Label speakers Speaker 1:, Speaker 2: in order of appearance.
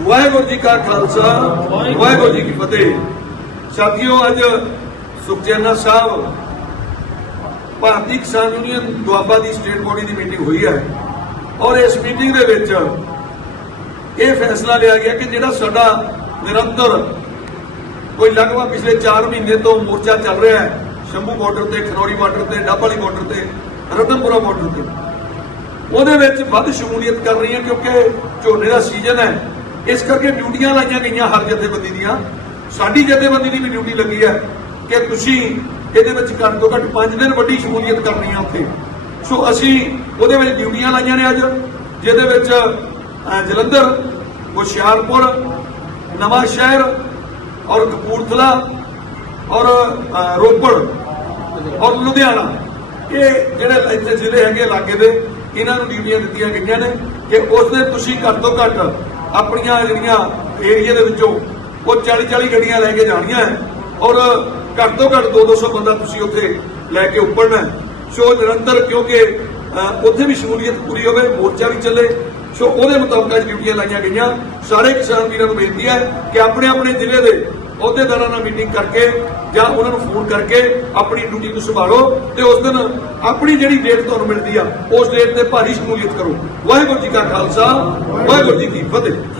Speaker 1: ਵਾਹਿਗੁਰੂ ਜੀ ਕਾ ਖਾਲਸਾ ਵਾਹਿਗੁਰੂ ਜੀ ਕੀ ਫਤਿਹ। ਸਾਥੀਓ ਅੱਜ ਸੁਖਜੈਨਾ ਸਾਹਿਬ ਭਾਰਤੀ ਕਿਸਾਨ ਯੂਨੀਅਨ ਦੁਆਬਾ ਦੀ ਸਟੇਟ ਬੋਡੀ ਦੀ ਮੀਟਿੰਗ ਹੋਈ ਹੈ ਔਰ ਇਸ ਮੀਟਿੰਗ ਦੇ ਵਿੱਚ ਇਹ ਫੈਸਲਾ ਲਿਆ ਗਿਆ ਕਿ ਜਿਹੜਾ ਸਾਡਾ ਨਿਰੰਤਰ ਕੋਈ ਲਗਭਗ ਪਿਛਲੇ 4 ਮਹੀਨੇ ਤੋਂ ਮੋਰਚਾ ਚੱਲ ਰਿਹਾ ਹੈ ਸ਼ੰਭੂ ਬਾਰਡਰ ਤੇ ਖਨੌਰੀ ਬਾਰਡਰ ਤੇ ਡੱਬ ਵਾਲੀ ਬਾਰਡਰ ਤੇ ਰਤਨਪੁਰਾ ਬਾਰਡਰ ਤੇ ਉਹਦੇ ਵਿੱਚ ਵੱਧ ਸ਼ਮੂਲੀਅਤ ਕਰ ਰਹੀ ਹੈ ਕਿਉਂਕਿ ਝੋਨੇ ਦਾ ਸੀਜ਼ਨ ਹੈ। ਇਸ ਕਰਕੇ ਡਿਊਟੀਆਂ ਲਾਈਆਂ ਗਈਆਂ ਹਰ ਜਥੇਬੰਦੀ ਦੀਆਂ। ਸਾਡੀ ਜਥੇਬੰਦੀ ਦੀ ਵੀ ਡਿਊਟੀ ਲੱਗੀ ਹੈ ਕਿ ਤੁਸੀਂ ਇਹਦੇ ਵਿੱਚ ਘੱਟ ਤੋਂ ਘੱਟ 5 ਦਿਨ ਵੱਡੀ ਸ਼ਮੂਲੀਅਤ ਕਰਨੀ ਆ ਉੱਥੇ। ਸੋ ਅਸੀਂ ਉਹਦੇ ਵਿੱਚ ਡਿਊਟੀਆਂ ਲਾਈਆਂ ਨੇ ਅੱਜ, ਜਿਹਦੇ ਵਿੱਚ ਜਲੰਧਰ, ਹੁਸ਼ਿਆਰਪੁਰ ਨਵਾਂ ਸ਼ਹਿਰ ਔਰ ਕਪੂਰਥਲਾ ਔਰ ਰੋਪੜ ਔਰ ਲੁਧਿਆਣਾ। ਇਹ ਜਿਹੜੇ ਇੱਥੇ ਜ਼ਿਲ੍ਹੇ ਹੈਗੇ ਇਲਾਕੇ ਦੇ, ਇਹਨਾਂ ਨੂੰ ਡਿਊਟੀਆਂ ਦਿੱਤੀਆਂ ਗਈਆਂ ਨੇ ਕਿ ਉਸ ਦੇ ਤੁਸੀਂ ਘੱਟ ਤੋਂ ਘੱਟ ਆਪਣੀਆਂ ਜਿਹੜੀਆਂ ਏਰੀਆ ਦੇ ਵਿੱਚੋਂ ਉਹ 40 40 ਗੱਡੀਆਂ ਲੈ ਕੇ ਜਾਣੀਆਂ ਔਰ ਘੱਟ ਤੋਂ ਘੱਟ 2-200 ਬੰਦਾ ਤੁਸੀਂ ਉੱਥੇ ਲੈ ਕੇ ਉੱਪਰਨਾ ਸੋ ਨਿਰੰਤਰ ਕਿਉਂਕਿ ਉੱਥੇ ਵੀ ਸ਼ਮੂਲੀਅਤ ਪੂਰੀ ਹੋਵੇ, ਮੋਰਚਾ ਵੀ ਚੱਲੇ। ਸੋ ਉਹਦੇ ਮੁਤਾਬਕ ਅੱਜ ਡਿਊਟੀਆਂ ਲਾਈਆਂ ਗਈਆਂ। ਸਾਰੇ ਕਿਸਾਨ ਵੀਰਾਂ ਨੂੰ ਬੇਨਤੀ ਹੈ ਕਿ ਆਪਣੇ ਆਪਣੇ ਜ਼ਿਲ੍ਹੇ ਦੇ ਅਹੁਦੇਦਾਰਾਂ ਨਾਲ ਮੀਟਿੰਗ ਕਰਕੇ ਜਾਂ ਉਹਨਾਂ ਨੂੰ ਫੋਨ ਕਰਕੇ ਆਪਣੀ ਡਿਊਟੀ ਨੂੰ ਸੰਭਾਲੋ ਤੇ ਉਸ ਦਿਨ ਆਪਣੀ ਜਿਹੜੀ ਡੇਟ ਤੁਹਾਨੂੰ ਮਿਲਦੀ ਆ, ਉਸ ਡੇਟ ਤੇ ਭਾਰੀ ਸ਼ਮੂਲੀਅਤ ਕਰੋ। ਵਾਹਿਗੁਰੂ ਜੀ ਕਾ ਖਾਲਸਾ, ਵਾਹਿਗੁਰੂ ਜੀ ਕੀ ਫਤਿਹ।